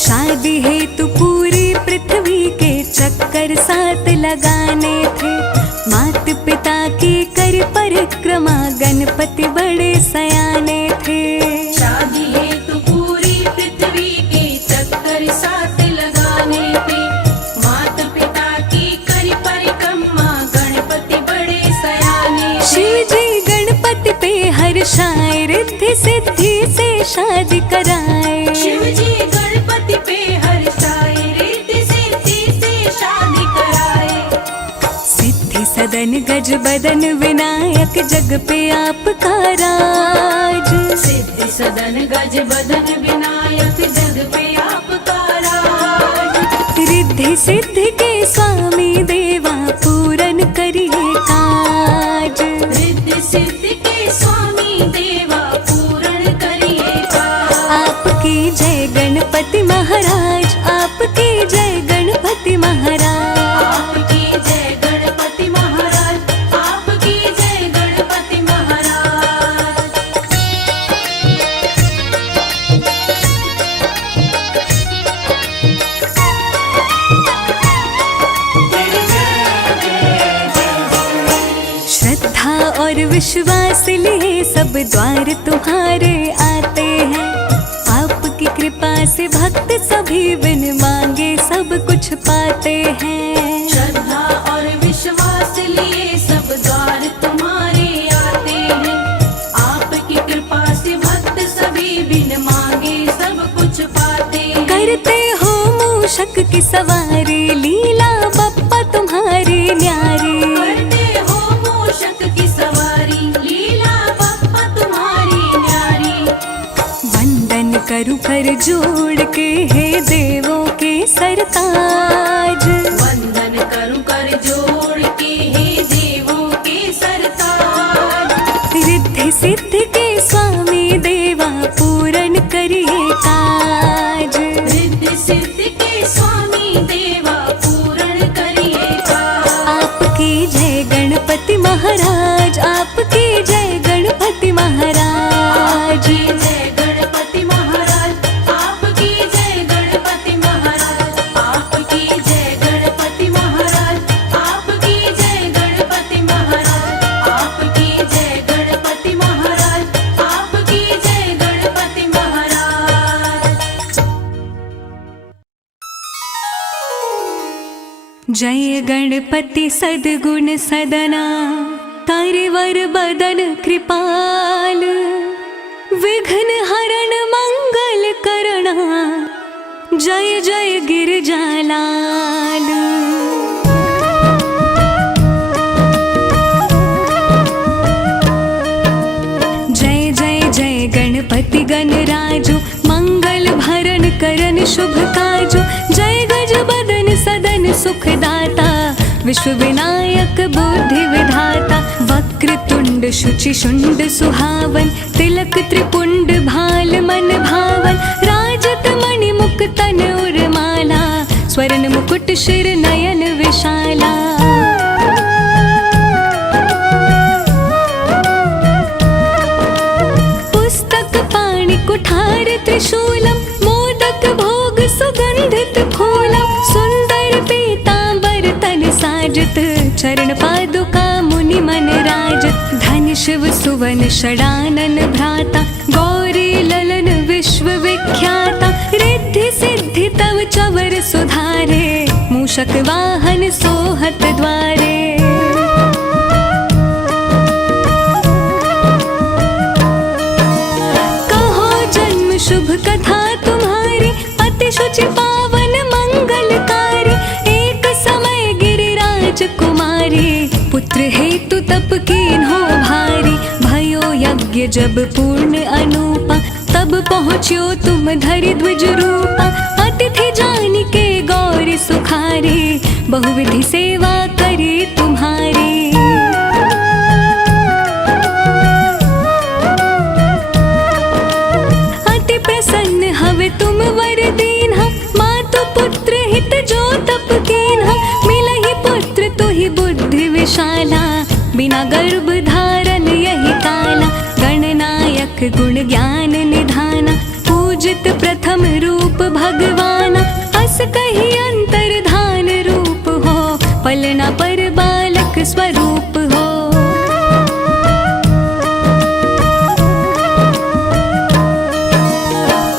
शादी हेतु पूरी पृथ्वी के चक्कर साथ लगाने थे। मात पिता की कर परिक्रमा गणपति बड़े सयाने थे। शादी हेतु पूरी पृथ्वी के चक्कर साथ लगाने थे। माता पिता की कर परिक्रमा गणपति बड़े सयाने थे। शिव जी गणपति पे हर्षाए, रिद्धि सिद्धि से शादी कराए। शिव जी गणपति पे हर्षाए, रिद्धि सिद्धि से शादी कराए। सिद्धि सदन गज बदन विनायक जग पे आपका राज। सिद्धि सदन गज बदन विनायक जग पे आपका राज। रिद्धि सिद्धि के स्वामी देवा पूरण करिए काज। रिद्धि सिद्धि के स्वामी देवा पूरण करिए काज। आपकी जय गणपति महाराज, आपकी जय गणपति महाराज। आपकी जय गणपति महाराज, आपकी जय गणपति महाराज। और विश्वास लिए सब द्वार तुम्हारे आते हैं। आपकी कृपा से भक्त सभी बिन मांगे सब कुछ पाते हैं। श्रद्धा और विश्वास लिए सब द्वार तुम्हारे आते हैं। आपकी कृपा से भक्त सभी बिन मांगे सब कुछ पाते हैं। करते हो मूषक की सवारी, लीला बप्पा तुम्हारी न्यारी। करते हो मूषक की सवारी, लीला बप्पा तुम्हारी न्यारी। वंदन करूं कर जोड़ के हे देवों के सरताज। वंदन करूं कर जोड़ के हे देवों के सरताज। रिद्धि सिद्धि के स्वामी देवा पूर्ण करिए काज। रिद्धि सिद्धि के स्वामी देवा पूर्ण करिए काज। आपकी जय गणपति महाराज, आपकी जय गणपति महाराज। आपकी जय गणपति महाराज, आपकी जय गणपति महाराज। आपकी जय गणपति महाराज, आपकी जय गणपति महाराज। आपकी जय गणपति महाराज, आपकी जय गणपति महाराज। जय गणपति सद्गुण सदना, तारिवर बदन कृपाल। विघ्न हरण मंगल करना, जय जय गिरजालाल। जय जय जय गणपति गणराजो, मंगल भरण करन शुभ काजो। जय गज बदन सदन सुखदाता, विश्व विनायक बुद्धि विधाता। वक्र तुंड शुचि शुंड सुहावन, तिलक त्रिपुंड भाल मन भावन। राजत मणि मुकुटन उर्माला, स्वर्ण मुकुट शिर नयन विशाला। पुस्तक पाणि कुठार त्रिशूलम, मोदक भोग सुगंधित फूलम। सुंदर पीतांबर तन साजत, चरण पादुका मुनि मन राजत। धन शिव सुवन षडानन भ्राता, गौरी ललन विश्व विख्याता। रिद्धि सिद्धि तव चवर सुधारे, मूषक वाहन सोहत द्वारे। कहो जन्म शुभ कथा तुम्हारी, अति शुचि पावन मंगलकारी। एक समय गिरिराज कुमारी, पुत्र हेतु तप कीन्हो भारी। भयो यज्ञ जब पूर्ण अनूपा, तब पहुँच्यो तुम धरि द्विज रूपा। अतिथि जान के गौरी सुखारी, बहुविधि सेवा करी तुम्हारी। अति प्रसन्न हवे तुम वर दीन्हा, मातु पुत्र हित जो तप कीन्हा। मिलहि पुत्र तुहि बुद्धि विशाला, बिना गर्भ धारण यही काला। गणनायक गुण ज्ञान निधाना, पूजित प्रथम रूप भगवाना। अस कही अंतर्धान रूप हो, पलना पर बालक स्वरूप हो।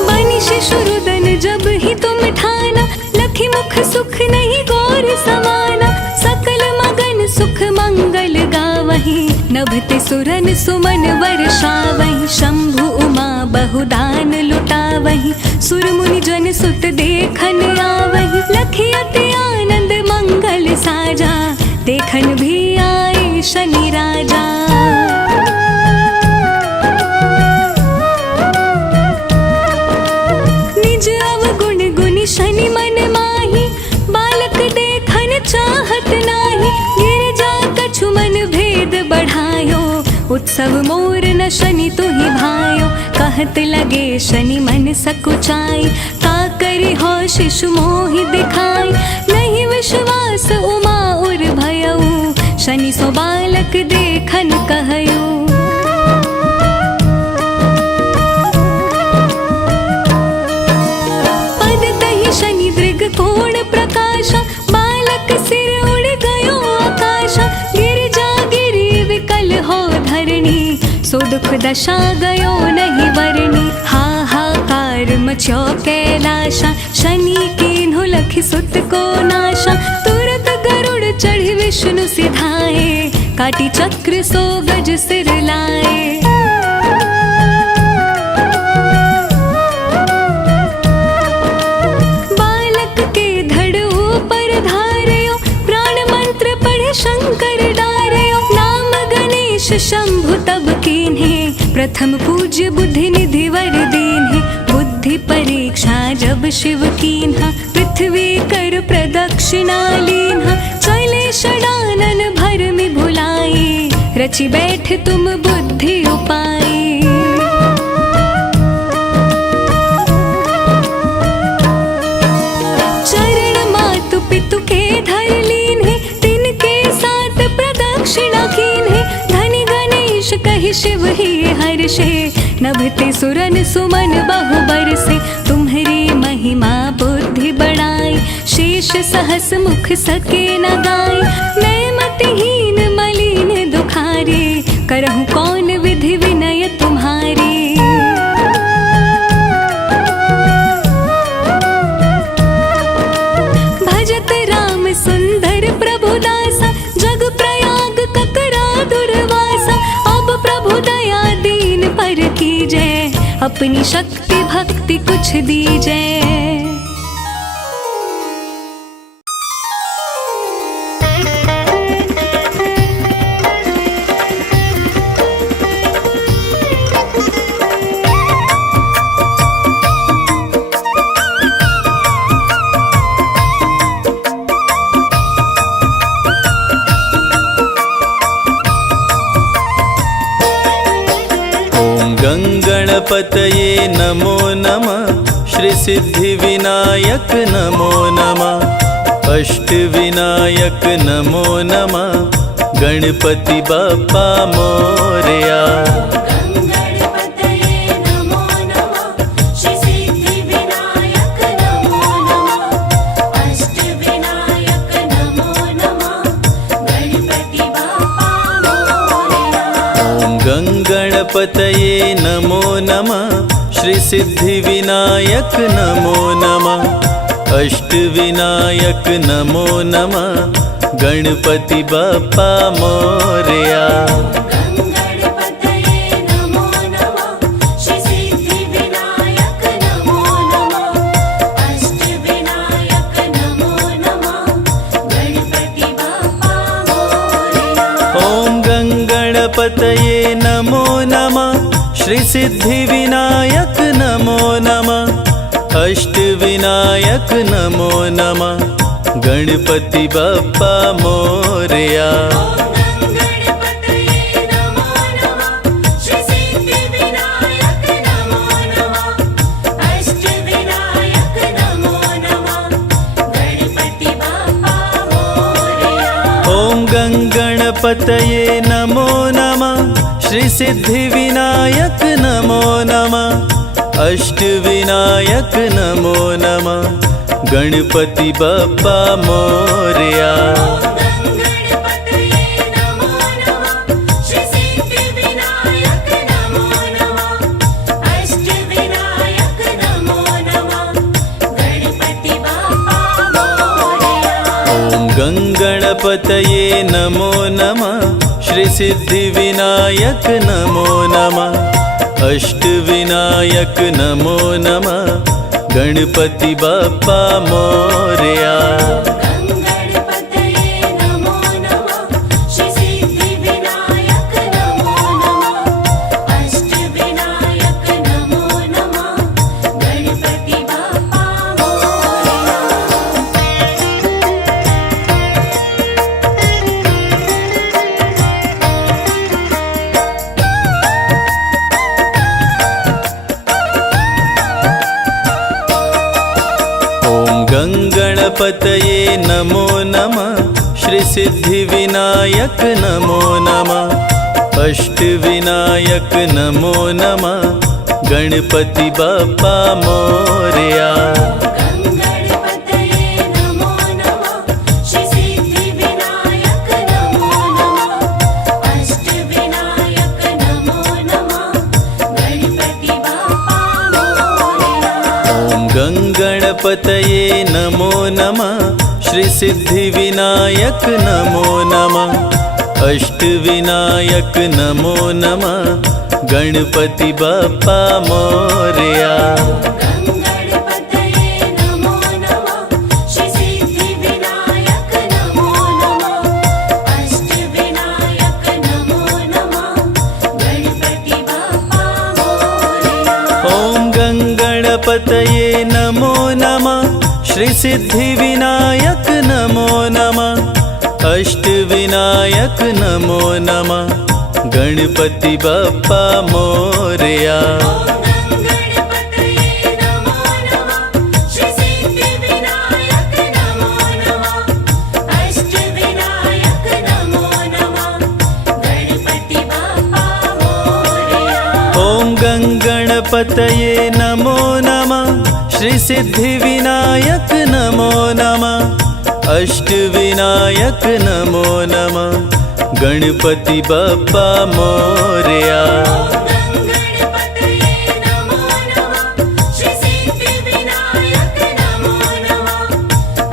बनि शिशुरुदन जब ही तुम ठाना, लखी मुख सुख नहीं गौर समाना। सकल मगन सुख मंगल गावही, नभते सुरन सुमन वर्षावहि। शंभु उमा बहुदान लुटावहि, सुर मुनि जन सुत देखन आवहि। लखी अति आनंद मंगल साजा, देखन भी आए शनि राजा। निज अवगुण गुनि शनि मन माही, बालक देखन चाहत नाही। गिरजा कछु मन भेद बढ़ायो, उत्सव मोर न शनि तुहि भायो। कहत लगे शनि मन सकुचाई, का करी हो शिशु मोहि दिखाई। नहीं विश्वास उमा उर भयऊ, शनि सो बालक देखन कहयो। पद तहि शनि दृग कोण प्रकाशा, बालक सिर उड़ गयो आकाशा। गिरजा गिरी विकल हो धर दशा गयो नहीं वर्णी। हाहाकार मच्यो कैलाशा, शनि कीन्हु लखि सुत को नाशा। तुरत गरुड़ चढ़ी विष्णु सिधाए, काटी चक्र सो गज सिर लाए। बालक के धड़ ऊपर धारयो, प्राण मंत्र पढ़े शंकर डारयो। नाम गणेश शंभु तब कीन्हे, प्रथम पूज्य बुद्धि निधि वर दीन्हे। बुद्धि परीक्षा जब शिव कीन्हा, पृथ्वी कर प्रदक्षिणा लीन्हा। चले षडानन भरमि भुलाई, रचि बैठ तुम बुद्धि उपाय। चरण मातु पितु के धर लीन्हे, तिनके साथ प्रदक्षिणा कीन्हे। धनि गणेश कहि शिव ही हर्षे, नभते सुरन सुमन बहु बरसे। तुम्हरी महिमा बुद्धि बढ़ाई, शेष सहस मुख सके न गाय। मैं मतिहीन मलिन दुखारी, करहूँ कौन विधि विनय तुम्हारी। भजत राम सुंदर प्रभु दासा, जग प्रयाग ककरा दुर्वासा। अब प्रभु दया दीन पर कीजै, अपनी शक्ति भक्ति कुछ दीजै। गणपतये नमो नमः, श्री सिद्धि विनायक नमो नमः। अष्टविनायक नमो नमः, गणपति बाप्पा मोरया। गणपतये नमो नमः, श्री सिद्धि विनायक नमो नमः। अष्टविनायक नमो नमः, गणपति बाप्पा मोरया। ओम गणपतये नमो नमः, श्री सिद्धि विनायक नमो नमः। अष्टविनायक नमो नमः, गणपति बाप्पा मोरया। गणपतये नमो नमः, श्री सिद्धि विनायक नमो नमः। अष्टविनायक नमो नमः, गणपति बाप्पा मोरया। ओम गणपतये नमो नमः, श्री सिद्धि विनायक नमो नमः। अष्टविनायक नमो नमः, गणपति बाप्पा मोरया। गणपतये नमो नमः, श्री सिद्धि विनायक नमो नमः। अष्टविनायक नमो नमः, गणपति बाप्पा मोरया। ओम गणपतये नमो नमः, श्री सिद्धि विनायक नमो नमः। अष्टविनायक नमो नमः, गणपति बाप्पा मोरया। गणपतये नमो नमः, श्री सिद्धि विनायक नमो नमः। अष्टविनायक नमो नमः, गणपति बाप्पा मोरया। ओम गणपतये नमो नमः, श्री सिद्धि विनायक नमो नमः। अष्टविनायक नमो नमः, गणपति बाप्पा मोरया। गणपतये नमो नमः, श्री सिद्धि विनायक नमो नमः। अष्टविनायक नमो नमः, गणपति बाप्पा मोरया। गणपतये नमो नमः, श्री सिद्धि विनायक नमो नमः। अष्टविनायक नमो नमः, गणपति बाप्पा मोरया। गणपतये नमो नमः, श्री सिद्धि विनायक नमो नमः। अष्टविनायक नमो नमः, गंगणपतये नमो नमः। श्री सिद्धिविनायक नमो नमः। अष्टविनायक नमो नमः। गणपति बाप्पा मोरया। गंगणपतये नमो नमः। श्री सिद्धिविनायक नमो नमः। अष्टविनायक नमो नमः। गणपति बाप्पा मोरया। ॐ गंगणपतये नमो नमः। श्री सिद्धिविनायक नमो नमः। अष्टविनायक नमो नमः। गणपति बाप्पा मोरया। गंगणपतये नमो नमः। श्री सिद्धिविनायक नमो नमः। अष्टविनायक नमो नमः। गणपति बाप्पा मोरया। ॐ गंगणपतये नमो नमः। श्री सिद्धिविनायक नमो नमः। अष्टविनायक नमो नमः। गणपति बाप्पा मोरया। गंगणपतये नमो नमः। श्री सिद्धिविनायक नमो नमः।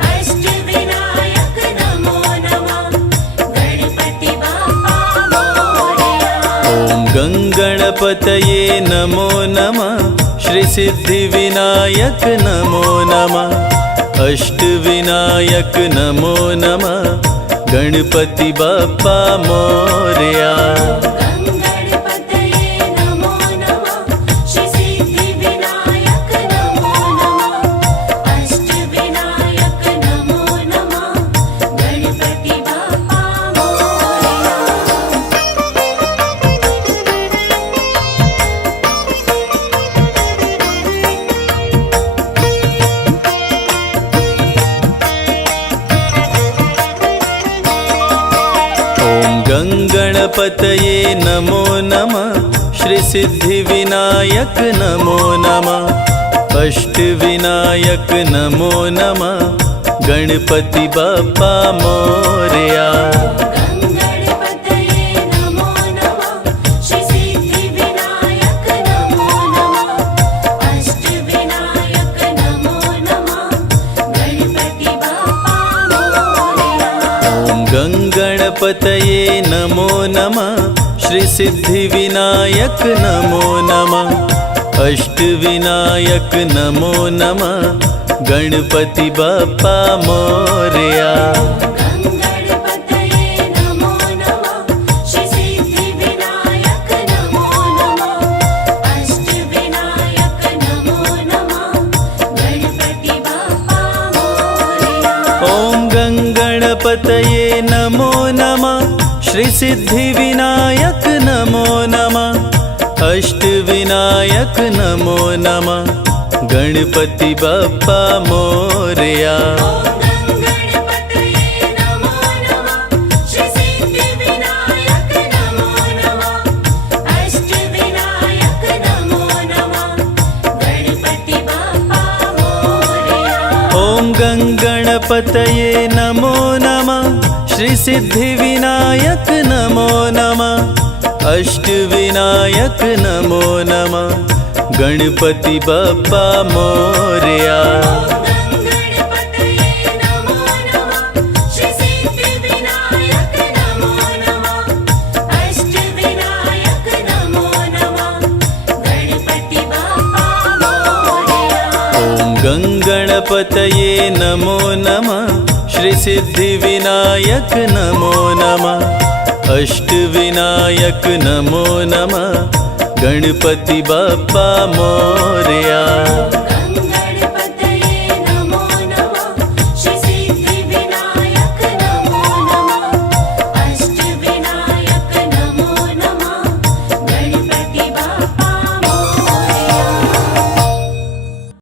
अष्टविनायक नमो नमः। गणपति बाप्पा मोरया। ॐ गंगणपतये नमो नमः। श्री सिद्धिविनायक नमो नमः। अष्टविनायक नमो नमः। गणपति बाप्पा मोरया। गंगणपतये नमो नमः। श्री सिद्धिविनायक नमो नमः। अष्टविनायक नमो नमः। गणपति बाप्पा मोरया। गंगणपतये नमो नमः। श्री सिद्धिविनायक नमो नमः। अष्टविनायक नमो नमः। गणपति बाप्पा मोरया। गंगणपतये नमो नमः। श्री सिद्धिविनायक नमो नमः। अष्टविनायक नमो नमः। गणपति बाप्पा मोरया। ॐ गंगणपतये नमो नमः। श्री सिद्धिविनायक नमो नमः। अष्टविनायक नमो नमः। गणपति बाप्पा मोरया। गंगणपतये नमो नमः। श्री सिद्धिविनायक नमो नमः। अष्टविनायक नमो नमः। गणपति बाप्पा मोरया। ॐ गंगणपतये नमो नमः। श्री सिद्धिविनायक नमो नमः। अष्टविनायक नमो नमः। गणपति बाप्पा मोरया। गंगणपतये नमो नमः। श्री सिद्धिविनायक नमो नमः। अष्टविनायक नमो नमः। गणपति बाप्पा मोरया। ॐ गंगणपतये नमो नमः। श्री सिद्धिविनायक नमो नमः। अष्टविनायक नमो नमः। गणपति बाप्पा मोरया। गंगणपतये नमो नमः। श्री सिद्धिविनायक नमो नमः। अष्टविनायक नमो नमः। गणपति बाप्पा मोरया। ॐ गंगणपतये नमो नमः। श्री सिद्धिविनायक नमो नमः। अष्टविनायक नमो नमः। गणपति बाप्पा मोरया।